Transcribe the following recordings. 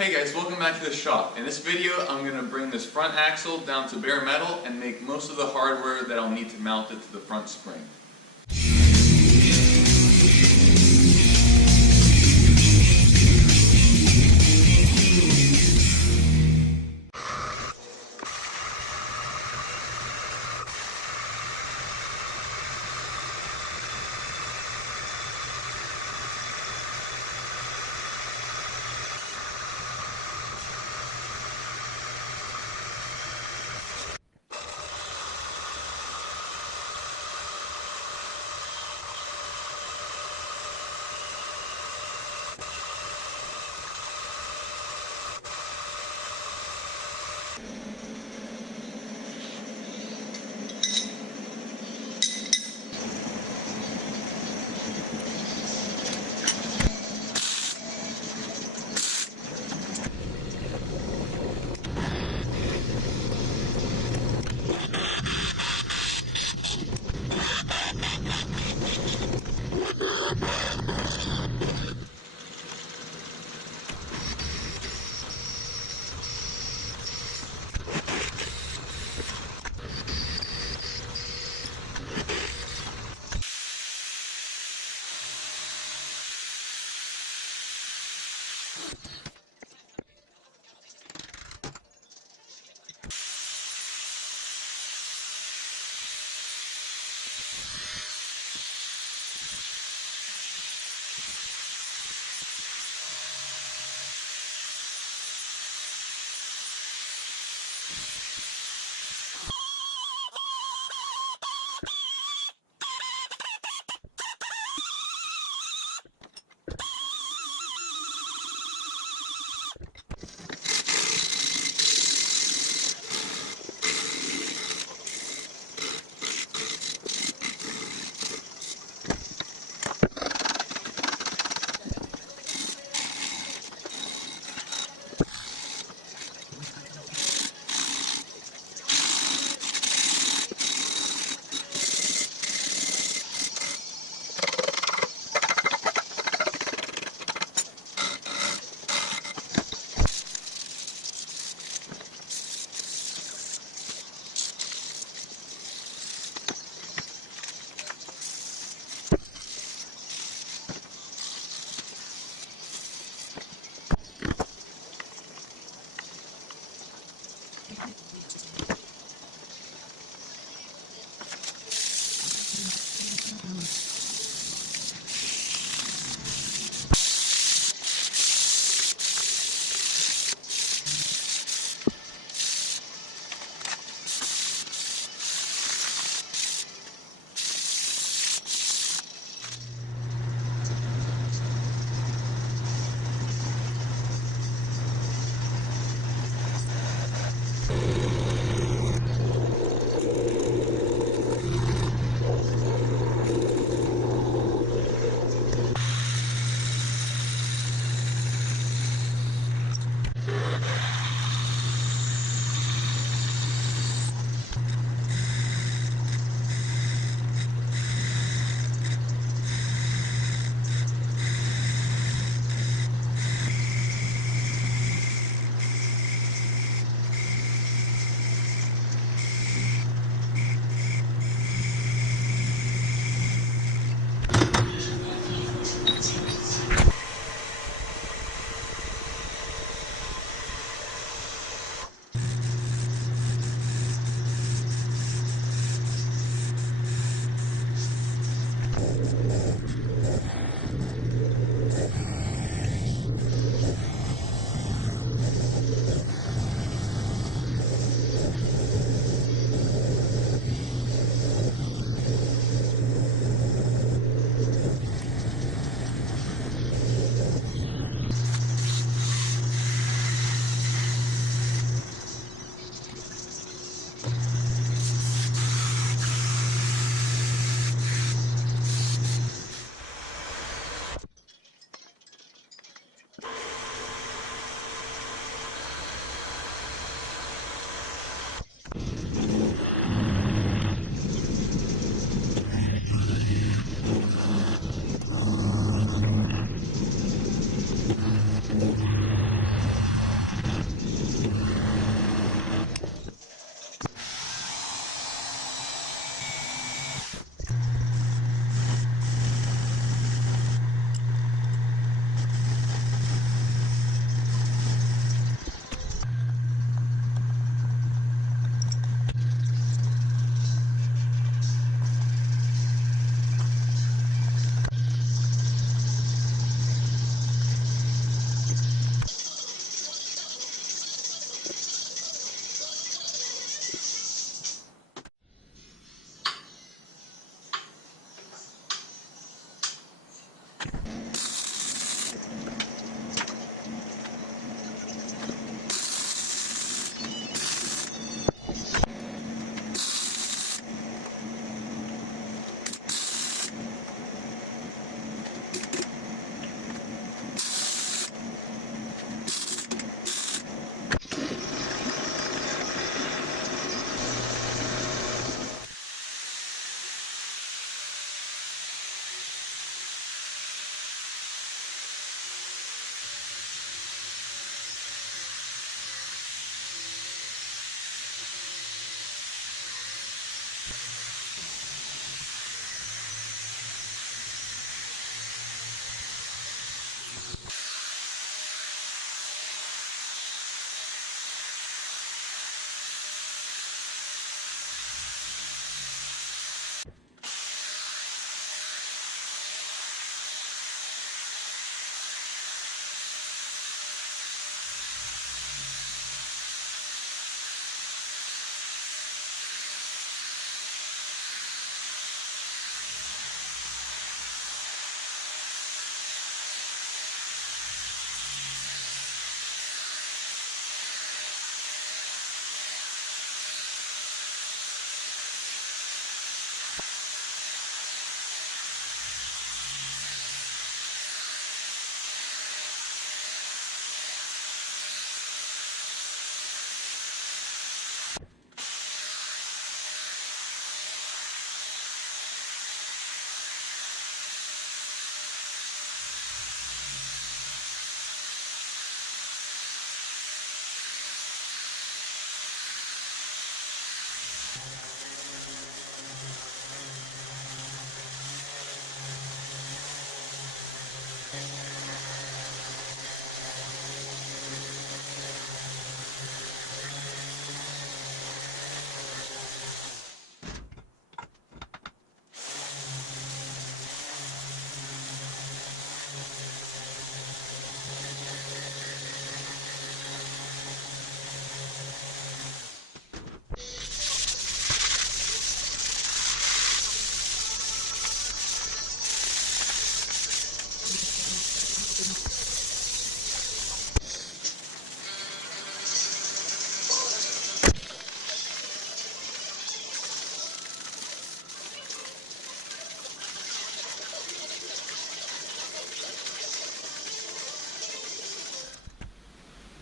Hey guys, welcome back to the shop. In this video, I'm going to bring this front axle down to bare metal and make most of the hardware that I'll need to mount it to the front spring.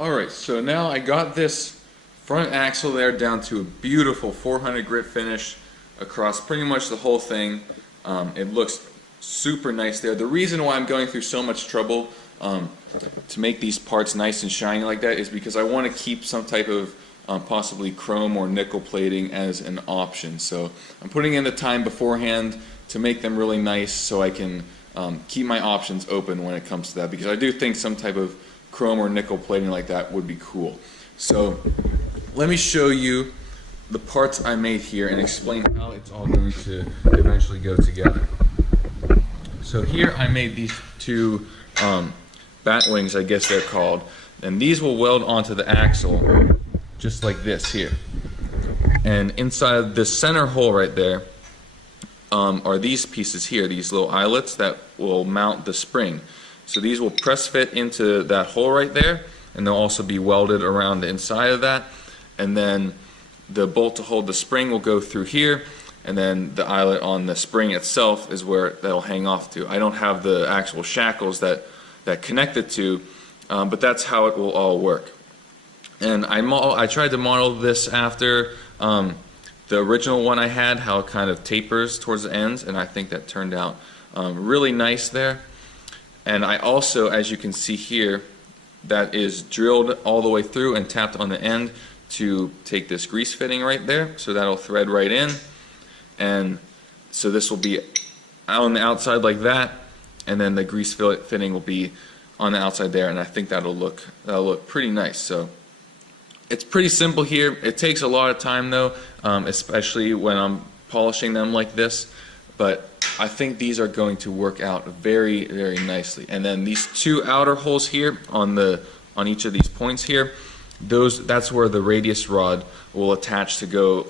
Alright, so now I got this front axle there down to a beautiful 400 grit finish across pretty much the whole thing. It looks super nice there. The reason why I'm going through so much trouble to make these parts nice and shiny like that is because I want to keep some type of possibly chrome or nickel plating as an option. So I'm putting in the time beforehand to make them really nice so I can keep my options open when it comes to that, because I do think some type of chrome or nickel plating like that would be cool. So let me show you the parts I made here and explain how it's all going to eventually go together. So here I made these two bat wings, I guess they're called, and these will weld onto the axle just like this here. And inside this center hole right there are these pieces here, these little eyelets that will mount the spring. So these will press fit into that hole right there, and they'll also be welded around the inside of that. And then the bolt to hold the spring will go through here, and then the eyelet on the spring itself is where that'll hang off to. I don't have the actual shackles that connect it to, but that's how it will all work. And I tried to model this after the original one I had, how it kind of tapers towards the ends, and I think that turned out really nice there. And I also, as you can see here, that is drilled all the way through and tapped on the end to take this grease fitting right there, so that'll thread right in. And so this will be on the outside like that, and then the grease fitting will be on the outside there, and I think that'll look pretty nice. So it's pretty simple here. It takes a lot of time though, especially when I'm polishing them like this, but I think these are going to work out very, very nicely. And then these two outer holes here on each of these points here, that's where the radius rod will attach to go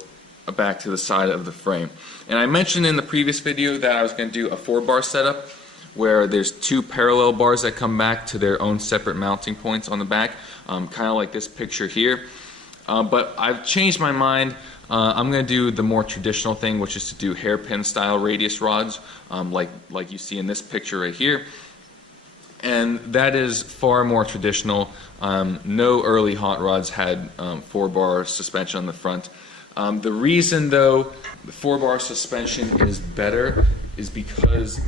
back to the side of the frame. And I mentioned in the previous video that I was going to do a 4-bar setup where there's 2 parallel bars that come back to their own separate mounting points on the back, kind of like this picture here. But I've changed my mind. I'm going to do the more traditional thing, which is to do hairpin style radius rods, like you see in this picture right here. And that is far more traditional. No early hot rods had 4-bar suspension on the front. The reason though the 4-bar suspension is better is because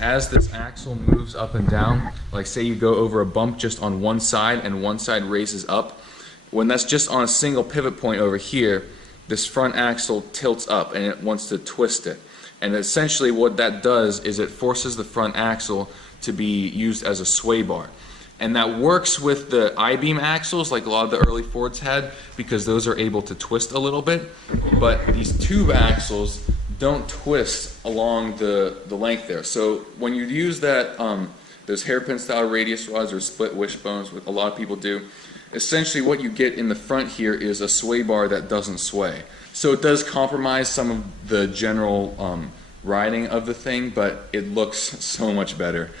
as this axle moves up and down, like say you go over a bump just on one side and one side raises up, when that's just on a single pivot point over here, this front axle tilts up and it wants to twist it. And essentially what that does is it forces the front axle to be used as a sway bar. And that works with the I-beam axles like a lot of the early Fords had, because those are able to twist a little bit. But these tube axles don't twist along the length there. So when you use that, those hairpin style radius rods or split wishbones, what a lot of people do, essentially what you get in the front here is a sway bar that doesn't sway. So it does compromise some of the general riding of the thing, but it looks so much better.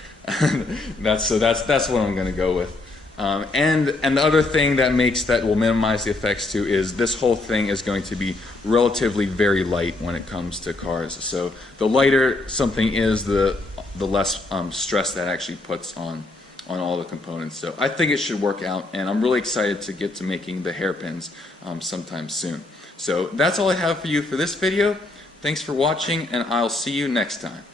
That's what I'm going to go with. And the other thing that will minimize the effects too is this whole thing is going to be relatively very light when it comes to cars. So the lighter something is, the less stress that actually puts on all the components. So I think it should work out, and I'm really excited to get to making the hairpins sometime soon. So that's all I have for you for this video. Thanks for watching, and I'll see you next time.